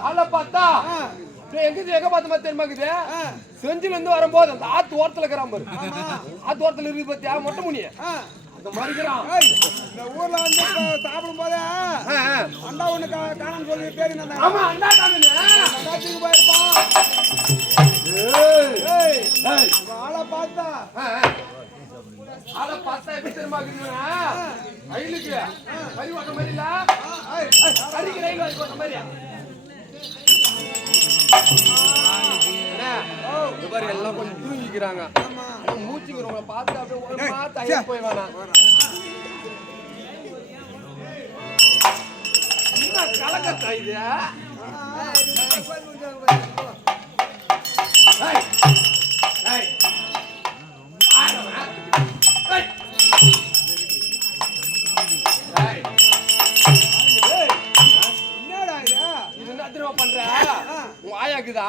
ஆளை பார்த்தா, எங்க எங்க பார்த்த மாதிரி தெரியுமா இருக்குது? ஆ, செஞ்சில இருந்து வரும்போது அந்த ஆத்து ஓரத்துல இருக்கிறான் பாரு. ஆத்து ஓரத்துல இருக்கு பாத்தியா? மொட்டை முனிய. அந்த ஏய், இந்த ஊர்ல வந்து சாப்பிடும் போதே. அண்டா ஒண்ணு காணாம சொல்லி நான் ஆமா போயிருப்பான் ஏய், இவன் ஆளை பார்த்தா. ஆளை பார்த்தா எப்படி தெரியுமா இருக்குதுன்னா, ரயிலுக்கு கறி ஓட்ட மாதிரி இல்ல ஏய், ஏய், கறிக்கு ரயில் வாங்கி ஓட்ட மாதிரியா? என்ன? இந்த பாரு, எல்லாம் கொஞ்சம் தூங்கிக்கிறாங்க. மூச்சுங்கிறவங்கள பார்த்து அப்படியே ஐயா போய் வேணாம் என்ன கலக்கத்தா இது உன் ஆயாக்குதா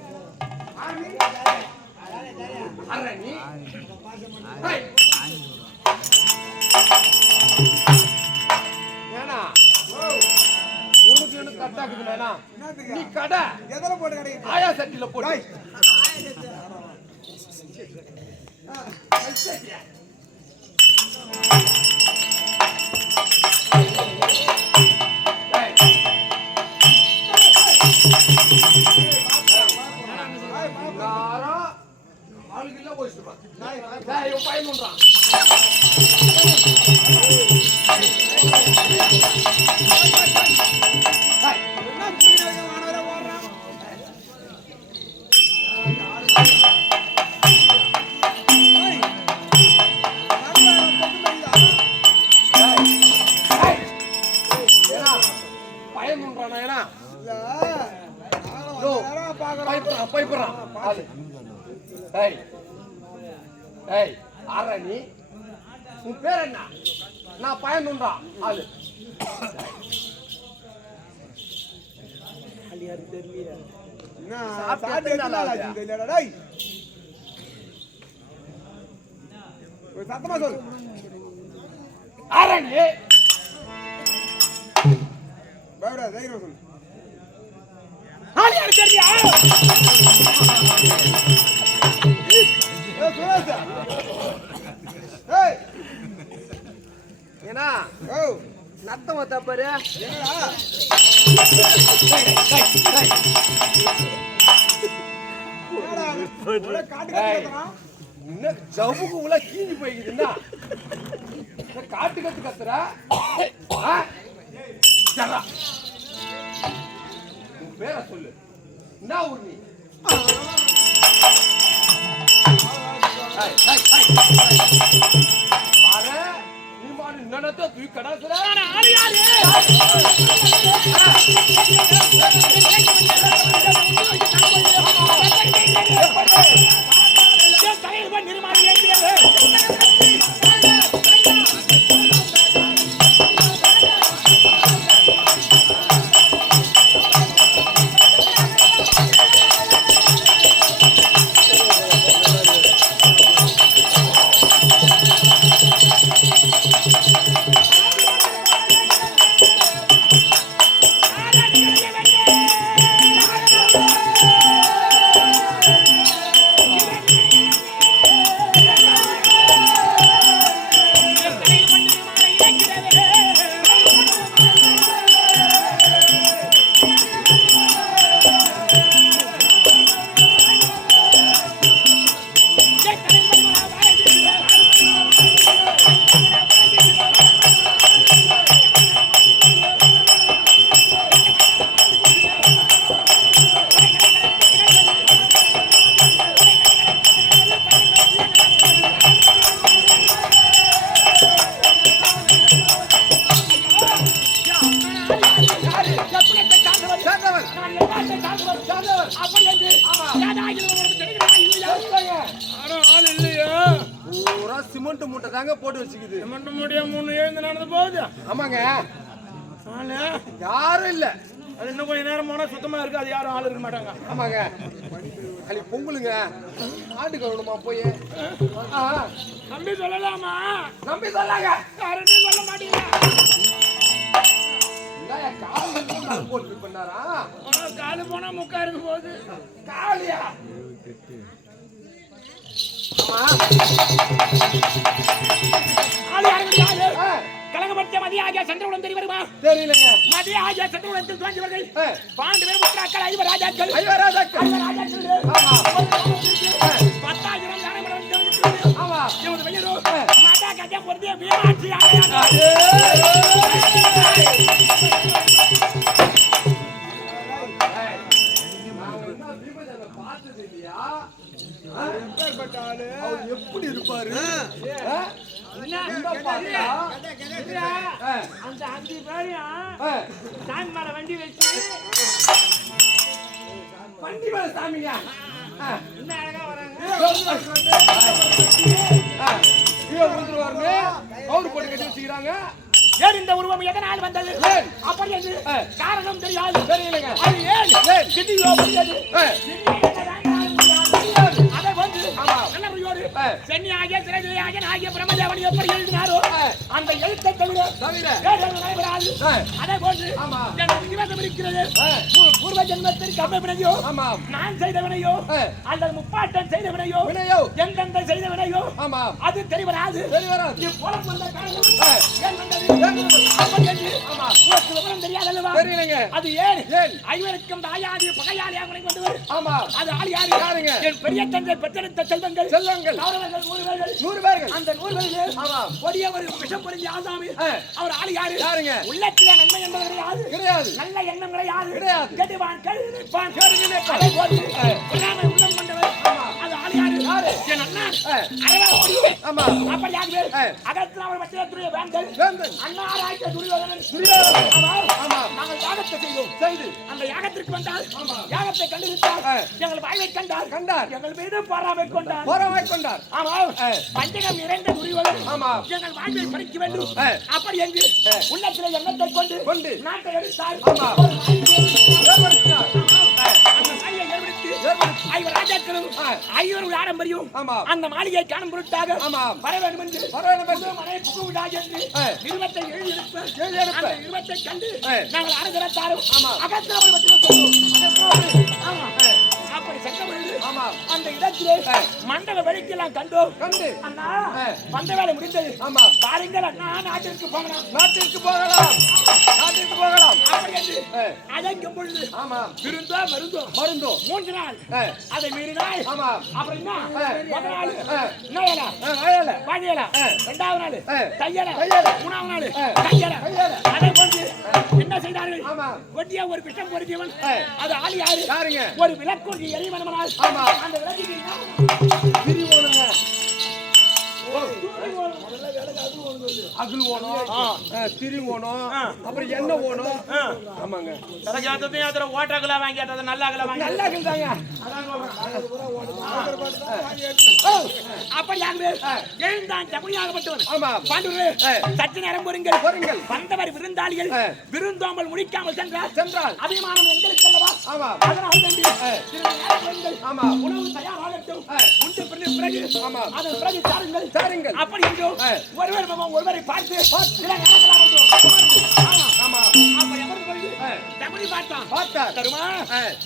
நீ கடை. எதில் போட்டு கிடைக்குது ஆயா சட்டில போட்டு ஏய். டேய் சத்தமா சொல்லு. ஆறா நீ பயப்படாத தைரியம் சொல்லு. தெரியா ஏன்னா நத்தம் தப்பாரு? என்ன ஜவுக்கு உள்ள கீஞ்சி போய்க்குதுன்னா காட்டு கத்து கத்துற ஆ? உன் பேரை சொல்லு என்ன ஊர் நீ ஏய், ஏய், ஏய். தூக்கி கடாசுற. ஆமாங்க. ஆளு. யாரும் இல்ல. அது இன்னும் கொஞ்ச நேரம் போனா சுத்தமா இருக்கு அது யாரும் ஆள் இருக்க மாட்டாங்க. ஆமாங்க. அன்னைக்கு பொங்கலுங்க. ஆண்டு கவனமா போய். ஆ, நம்பி சொல்லலாமா? நம்பி சொல்லாங்க. யாருமே சொல்ல மாட்டீங்க. கால் போட்டு பண்ணாரா காலு போனா முக்கா இருக்கும் போது. காலியா? ஆமா. ஆளு யாரும் யாரு ஆ, கலகப்பட்ட மதிய ஆகிய சந்திரகுலம் தெரிய வருமா? தெரியலங்க. மதிய ஆகிய சந்திரகுலத்தில் தோன்றியவர்கள் ஆ, பாண்டு பேர் முற்றாக்கள் ஐவர் ராஜாக்கள். ஐவர் ராஜாக்கள். ஆமா. பத்தாயிரம் யானை மரம் தெரிவிக்கிறது. ஆமா. இவரது. மாதா கஜா பொருந்திய வீராட்சி பார்த்தது இல்லையா? எப்படி இருப்பாரு? அந்த அஞ்சு பேரையும் சாமி மேல வண்டி வச்சு வண்டி மேல சாமியா? என்ன அழகா வராங்க? போட்டு கட்டி வச்சுக்கிறாங்க. ஏன் இந்த உருவம் எதனால் வந்தது? அப்படி ஆ. காரணம் தெரியாது. தெரியலைங்க. அது ஏன்? சென்னி ஆகிய சிறகு ஆகிய ஆகிய பிரம்மதேவன் எப்படி எழுதினாரோ. அந்த எழுத்தை தவிர. தவிர. அதே போன்று. எனக்கு விவாதம் இருக்கிறது. பூர்வ ஜென்மத்தில் ஆமாம் நான் செய்த வினையோ ஆ. அல்லது முப்பாட்டன் செய்த வினையோ. எந்தெந்த அது தெரிவராது தெரியலைங்க அது ஏன்? ஏன்? ஐவருக்கும் தாயாதி பகையாளியாக உனக்கு வந்தவர் ஆமா. அது ஆள் யாரு யாருங்க? என் பெரிய தந்தை பெற்றெடுத்த செல்வங்கள். செல்வங்கள். கௌரவர்கள் நூறு பேர்கள் நூறு பேர்கள் அந்த நூறு பேர்கள் ஆமா. கொடிய ஒரு விஷம் பொருந்தி ஆசாமி. அவர் ஆள் யாரு யாருங்க? உள்ளத்திலே நன்மை என்பது கிடையாது கிடையாது. நல்ல எண்ணம் கிடையாது கிடையாது. கெடுவான் ஆ. பொறாமை உள்ளம் கொண்டவர். ஆமா. அது ஆள் யாரு ஆமா அப்படியாகவே ஆ. அகத்தில் அவர் மத்தியத்துடைய வேந்தன் வேந்தன் அண்ணாராய்க்க துரியோதனன் துரியோதனன். ஆமா. ஆமா. நாங்கள் யாகத்தை செய்தோம் செய்து அந்த யாகத்திற்கு வந்தால் ஆமா. யாகத்தை கண்டுவிட்டார் ஆ. எங்கள் வாய்வை கண்டார் கண்டார் எங்கள் மீது பாராமை கொண்டார் போராமை கொண்டார் ஆமா. பஞ்சகம் துரியோதனன் ஆமா. எங்கள் வாழ்வை பறிக்க வேண்டும். அப்படி என்று. உள்ளத்திலே எண்ணத்தை கொண்டு கொண்டு. நாட்டை எடுத்தார் ஆமா. ஐவர் ராஜாக்களும் ஆ. ஐவர் ஆடம்பரியும். அந்த மாளிகை காணும் பொருட்டாக. வர வேண்டும் என்று வர வேண்டும் என்று. மனை புகுவிடா என்று. நிறுவத்தை எழுதியிருப்ப எழுதியிருப்ப. கண்டு. நாங்கள் அனுகிரத்தாரும் ஆமா. அகத்திரவரை பற்றி. ஆமா பொழுது ஆமா. அந்த இடத்திலே ஆ. மண்டப வெளிக்கெல்லாம் கண்டோம் கண்டு அண்ணா. வந்த வேலை முடிந்தது ஆமா. பாருங்கள் அண்ணா நாட்டிற்கு போகலாம் நாட்டிற்கு போகலாம் நாட்டிற்கு போகலாம் அப்படி என்று ஆ. அழைக்கும் பொழுது ஆமா விருந்தோ மருந்தோ மருந்தோ மூன்று நாள். அதை மீறினாய் ஆமா அப்புறம் என்ன. முதல் நாள் வயல வாழியல. ரெண்டாவது நாள் ஆ. தையல தையல. மூணாவது நாள் ஆ. தையல தையல. அதை போன்று என்ன செய்தார்கள் ஆமா. கொட்டிய ஒரு விஷம் பொருத்தியவன் ஆ. அது ஆள் யாரு யாருங்க ஒரு விளக்கொடி எரிமனமனால் ஆமா. அந்த விளக்கு அகல் ஓணும் திரி ஓணும் அப்புறம் எண்ணெய் ஓணும். ஆமாங்க. தனக்கு எத்தனையும் எத்தனை ஓட்டாக்கலா வாங்கி அதை நல்லா அகல வாங்கி நல்லா இருக்குதாங்க அப்படியாகவே எழுந்தான் தகுதியாகப்பட்டவன் ஆமா. பாண்டுரு சற்று நேரம் பொறுங்கள். பொறுங்கள். வந்தவர் விருந்தாளிகள். விருந்தோம்பல் முடிக்காமல் சென்றார் சென்றால். அபிமானம் எங்களுக்கு ஆமா அதனால் பொறுங்கள். ஆமா. உணவு தயாராகட்டும். உண்டு பிறகு பிறகு ஆமா. அதன் பிறகு சாருங்கள் சாருங்கள். அப்படி என்றும். ஒருவர் பார்த்து சில. ஆமா ஆமா கொண்டு ஆ. தகுதி பார்த்தான் பார்த்தார் தருமா.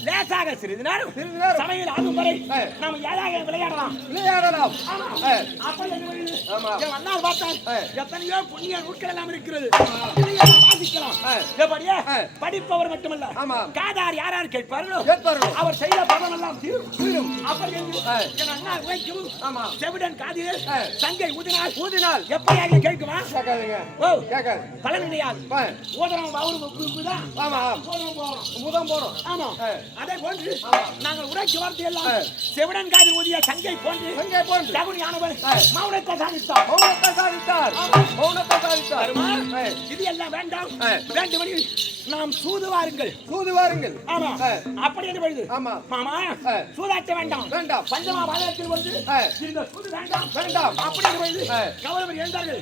லேசாக சிறிது நேரம் சிறிது நேரம். சமையல் ஆகும் வரை. நாம் ஏழாக விளையாடலாம் விளையாடலாம் ஆமா. அப்படி ஆமா. என் பார்த்தான். எத்தனையோ புண்ணிய நூட்கள் எல்லாம் இருக்கிறது வாசிக்கலாம். எப்படியே? படிப்பவர் மட்டுமல்ல ஆமா. காதார் யார் யார் கேட்பார்களோ. அவர் செய்த பதம் எல்லாம் தீரும். என் அண்ணா ஆமா. செவிடன் காதில். சங்கை ஊதினால் ஊதினால் எப்படியாக கேட்குமா ஓ பலன் கிடையாது அவருக்கு தான் ஆமா முதம் போறோம் ஆமா. அதே போன்று. நாங்கள் உரைக்கு வார்த்தை எல்லாம். செவிடன் காதில் ஊதிய சங்கை போன்று எங்கே போன்று தகுதியானவர். மௌனத்தை சாதித்தார் மௌனத்தை சாதித்தார் மௌனத்தை சாதித்தார். இது எல்லாம் வேண்டாம் ஆ. வேண்டுமெனில் நாம் சூது வாருங்கள் சூது வாருங்கள் ஆமா. அப்படி என்று பொழுது ஆமா மாமா. சூதாட்ட வேண்டாம் வேண்டாம் பஞ்சமா பாதத்தில் வந்து. இந்த சூது வேண்டாம் வேண்டாம் அப்படி என்று பொழுது. கௌரவர் எழுந்தார்கள்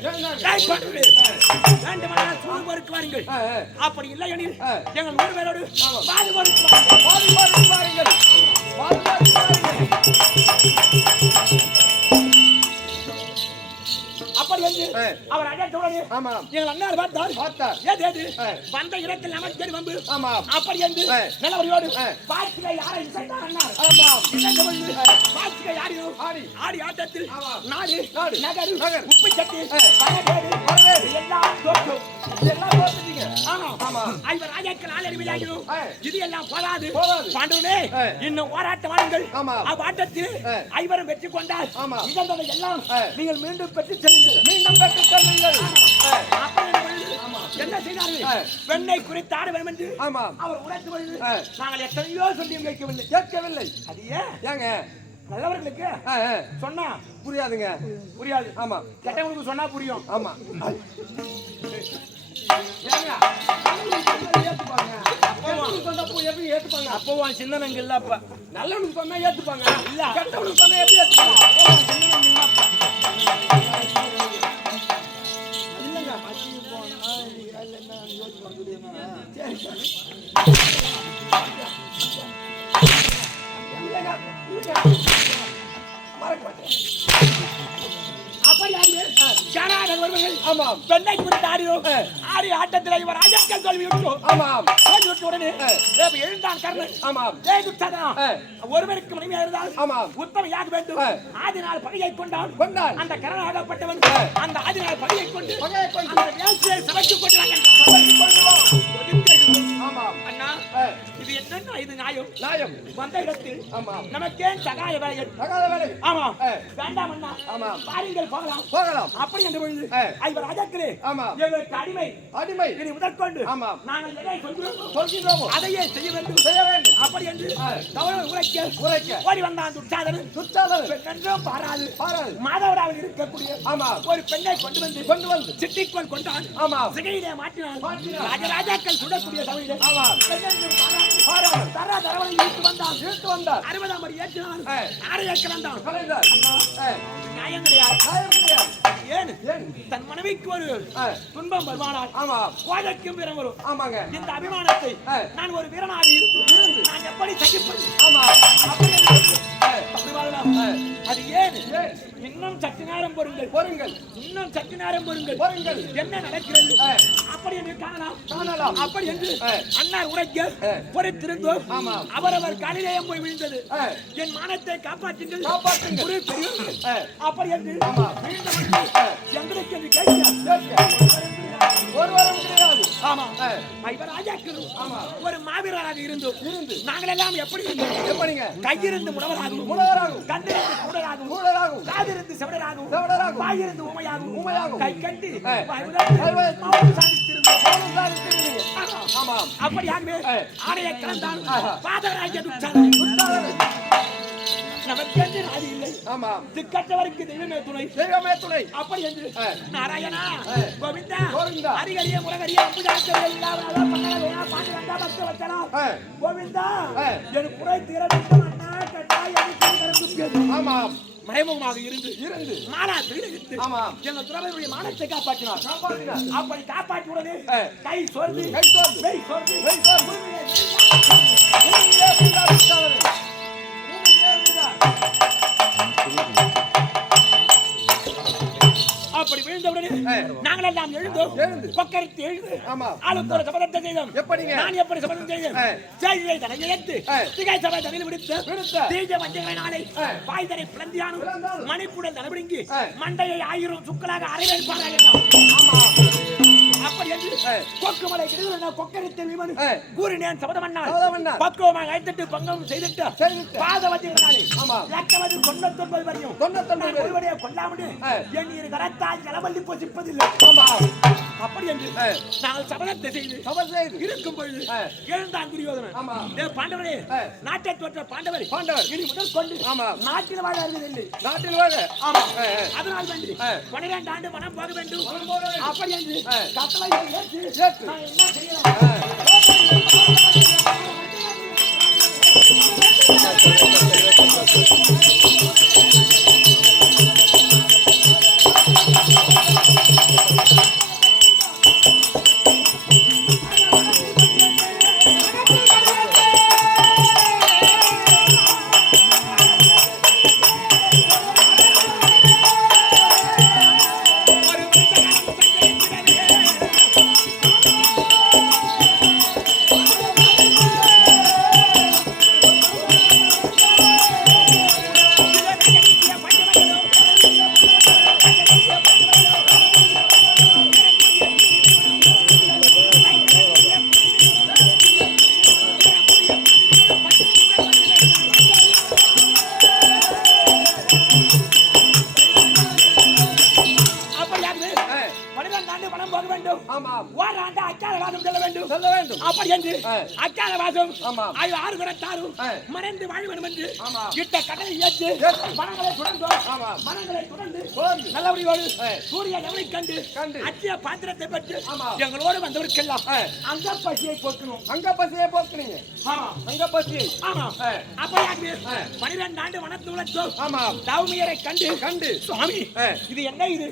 வேண்டுமானால் சூது பொறுக்கு வாருங்கள். அப்படி இல்லை எனில். எங்கள் மூணு பேரோடு ஆமா. பாது பொறுக்கு வாருங்கள் பாதி அவர் ஆமா எங்கள் அண்ணார் பார்த்தார் பார்த்தார் ஏது ஏது. வந்த இடத்தில் நமக்கு வம்பு ஆமா அப்படி என்று ஆ. நிலவரியோடு ஆ. பாய்ச்சிகை யாரை அண்ணார் ஆமா இசைத்த ஆடி. ஆடி ஆட்டத்தில். நாடு நாடு. நகரு நகர். உப்பு சட்டி ஆ. வரவேறு வரவேறு. எல்லாம் ஆமா ஆமா. ஐவர் ராஜாக்கள் ஆளறிவிலாகிறோம் ஆ. இது எல்லாம் போதாது. பாண்டவனே. இன்னும் போராட்ட வாருங்கள் ஆமா. அவ்வாட்டத்தில். ஐவரும் வெற்றி கொண்டால் ஆமா. இழந்ததை எல்லாம். நீங்கள் மீண்டும் பெற்று செல்லுங்கள் மீண்டும் பெற்றுச் செல்லுங்கள் என்ன செய்தார்கள்? ஆ. பெண்ணை குறித்து ஆட வேண்டும் என்று ஆமா. அவர் ஆ. நாங்கள் எத்தனையோ சொல்லியும் கேட்கவில்லை. கேட்கவில்லை. அது ஏன்? ஏங்க. நல்லவர்களுக்கு. சொன்னா புரியாதுங்க. புரியாது. ஆமா. கெட்டவங்களுக்கு சொன்னா புரியும். ஆமா. அப்போ சிந்தனைங்க இல்ல அப்ப. நல்லவனுக்கு சொன்னா ஏத்துப்பாங்க. இல்ல. கெட்டவனுக்கு சொன்னா எப்படி ஏத்துப்பாங்க? பெண்ணை குறித்து ஆடினோம் ஆடி ஆட்டத்தில் இவர் தோல்வி விட்டோம் தோல்வி விட்ட உடனே எழுந்தான் கர்ணன் ஆமாம் ஜெய் ஒருவருக்கு மனைவியா இருந்தால் ஆமா. உத்தமையாக வேண்டும் ஆதினால் பகையை கொண்டான் கொண்டான். அந்த கரணாகப்பட்டவன் அந்த ஆதினால் பகையை கொண்டு பகையை கொண்டு. அந்த சமைச்சு கொண்டு சமைத்துக் கொண்டு வா. வாங்க ஆமா அண்ணா. இது என்னன்னா இது நியாயம் நியாயம் வந்த இடத்தில் ஆமா நமக்கே சகாய வேலைகள் தகாத வேலை ஆமா ஆ. வேண்டாம் அண்ணா ஆமா. பாருங்கள் போகலாம் போகலாம் அப்படி என்று பொழுது. ஐவர். எங்களுக்கு அடிமை அடிமை இனி முதற்கொண்டு ஆமா. நாங்கள் எதை சொல்கிறோமோ சொல்கின்றோமோ அதையே செய்ய வேண்டும் செய்ய வேண்டும் என்று. கௌரவ உரைக்க உரைக்க. ஓடி வந்தான் துச்சாதனன் துச்சாதனன் பெண்ணென்றும் பாராது பாராது மாதவராவில் இருக்கக்கூடிய ஆமா. ஒரு பெண்ணை கொண்டு வந்து கொண்டு வந்து சிட்டிக்குள் கொண்டான் ஆமா. சிகையிலே மாற்றினான். ராஜராஜாக்கள் சுடக்கூடிய சபையிலே ஆமா. பெண்ணென்றும் பாராது பாராது. தர தரவனை இழுத்து வந்தான் இழுத்து வந்தார் அறுபதாம் அடி ஏற்றினான் வந்தான். நியாயம் கிடையாது நியாயம் கிடையாது. ஏன் தன் மனைவிக்கு ஒரு. துன்பம் வருமானால் ஆமா கோழைக்கும் வீரம் வரும் ஆமாங்க இந்த அபிமானத்தை. நான் ஒரு வீரனாக இருந்து நான் எப்படி சகிப்பது ஆமா. அது ஏன்? இன்னும் சற்று நேரம் பொருங்கள் பொறுங்கள் இன்னும் சற்று நேரம் பொருங்கள் பொறுங்கள் என்ன நடக்கிறது. அப்படி என்று காணலாம் காணலாம். அப்படி என்று. அண்ணார் உரைக்க. பொறுத்திருந்தோம் ஆமா. அவரவர் காலிலேயம் போய் விழுந்தது. என் மானத்தை காப்பாற்றுங்கள் காப்பாற்றுங்கள். அப்படி என்று. மீண்டும். எங்களுக்கு என்று கேட்க கிடையாது ஆமா. ஐவர் ராஜாக்களும் ஆமா. ஒரு மாவீரராக இருந்து. நாங்கள் எல்லாம் எப்படி இருந்தோம் எப்படிங்க கையிருந்து முடவராகவும் முடவராகவும். கண்ணிருந்து கூடராகவும் கூடராகவும். காதிருந்து செவடராகவும் செவடராகவும். வாயிருந்து உமையாகவும் உமையாகவும். கை மௌனம் சாதித்திருந்தோம். சாதித்திருந்தீங்க. ஆமா. ஆமாம் அப்படியாகவே ஆ. ஆடையை கலந்தான். பாதராஜ துச்சாதனன். நமக்கென்று நாதி இல்லை ஆமாம் திக்கற்றவருக்கு தெய்வமே துணை தெய்வமே துணை அப்படி என்று. நாராயணா. கோவிந்தா கோவிந்தா. அரிகரிய முரகரிய அம்புஜாச்சரிய இல்லாத பண்ணல வேணா பாண்டு வந்தா பக்த வச்சலாம் ஆ. கோவிந்தா. என் குறை தீர வேண்டும் அண்ணா கட்டா எனக்கு ஆமாம் மறைமுகமாக இருந்து இருந்து மாலா திருகிட்டு ஆமாம் எங்கள் துறவருடைய மானத்தை காப்பாற்றினார் காப்பாற்றினார். அப்படி காப்பாற்றுவதே ஆ. கை சோர்ந்து கை சோர்ந்து. மெய் சோர்ந்து. நாங்கள் எல்லாம் எழுந்தோம் எழுந்து. கொக்கரித்து எழுந்து. ஆளுக்கு ஒரு சபதத்தை செய்தோம் எப்படிங்க? நான் எப்படி சபதம் செய்தேன். செய்தியை இழந்து ஆ. திகை சபை தனியில் விடுத்து. தீஜ வஞ்சகரை நாளை. பாய்தரை பிளந்தியானும். மணிப்புடன் தலைவிடுங்கி. மண்டையை ஆயிரம் சுக்கலாக அரைவேற்பாராக ஆமாம். அப்படி என்று ஆ. கொக்குமலை கிடுகிற கொக்கரித்த விமனு ஆ. கூறினேன் சபதமன்னார் சபதமன்னார். பக்குவமாக அழைத்துட்டு பங்கம் செய்துட்டு செய்துட்டு. பாத வஞ்சகனாலே ஆமாம். லக்கவது தொண்ணூத்தொன்பது வரையும் தொண்ணூத்தொன்பது நான் ஒருவரையே கொல்லாமட்டு ஆ. என் இரு கரத்தால் இளவள்ளி போசிப்பதில்லை ஆமாம். அப்படி என்று. நாங்கள் சபதத்தை செய்து சபதம் செய்து. இருக்கும் பொழுது. எழுந்தான் துரியோதனன் ஆமா. பாண்டவரே. நாட்டை தோற்ற பாண்டவர் பாண்டவர். இனி முதல் கொண்டு ஆமா. நாட்டில் வாழ அருகதில்லை நாட்டில் வாழ ஆமா. அதனால் வேண்டி. பன்னிரண்டு ஆண்டு மனம் போக வேண்டும். அப்படி என்று ஆ. கட்டளை அச்சாரவாதம் ஆமாம். ஆய்வு ஆறு குணத்தாரும் ஆ. மறைந்து வாழ வேண்டும் என்று. இட்ட கடலை ஏற்று ஆமாம். மனங்களை தொடர்ந்து தொடர்ந்து. நல்லபடியோடு ஆ. சூரிய எவனை கண்டு கண்டு. அச்சிய பாத்திரத்தை பெற்று. எங்களோடு வந்தவருக்கெல்லாம். அந்த பசியை போக்கணும் அங்க பசியை போக்குனீங்க ஆமா அங்க பசியை ஆமா ஆ. பனிரெண்டு ஆண்டு வனத்துளத்தோம் ஆமாம் தவமியரை கண்டு கண்டு சுவாமி. இது என்ன இது.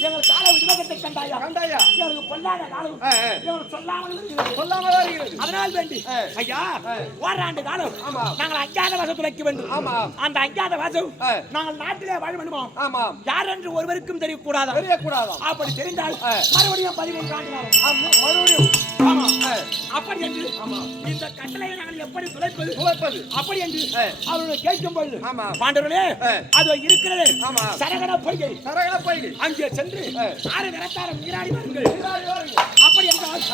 எங்கள் கால விதகத்தை கண்டாயா கண்டாயா எங்களுக்கு பொல்லாத காலம். எங்களுக்கு சொல்லாமல் இருக்கிறது. அதனால் வேண்டி. ஐயா. ஓராண்டு காலம். நாங்கள் அஞ்ஞாத வாசம் துளைக்க வேண்டும் ஆமாம். அந்த அஞ்ஞாத வாசம். நாங்கள் நாட்டிலே வாழ வேண்டுமா ஆமாம் யார் என்று ஒருவருக்கும் தெரியக்கூடாதா தெரியக்கூடாதாம் அப்படி தெரிந்தால். மறுபடியும் பதிமூன்று ஆண்டு காலம் ஆமா, மறுபடியும் ஆமா. அப்படி என்று இந்த கட்டளையை நாங்கள் எப்படி துளைப்பது துளைப்பது அப்படி என்று. அவர்கள் கேட்கும் பொழுது ஆமா. பாண்டவர்களே. அதோ இருக்கிறது ஆமா. சரகட பொய்கை சரகண பைகை அங்கே சென்று. ஆறு நிறத்தார நீராடி வாருங்கள் நீராடி வாருங்கள். அப்படி என்றால்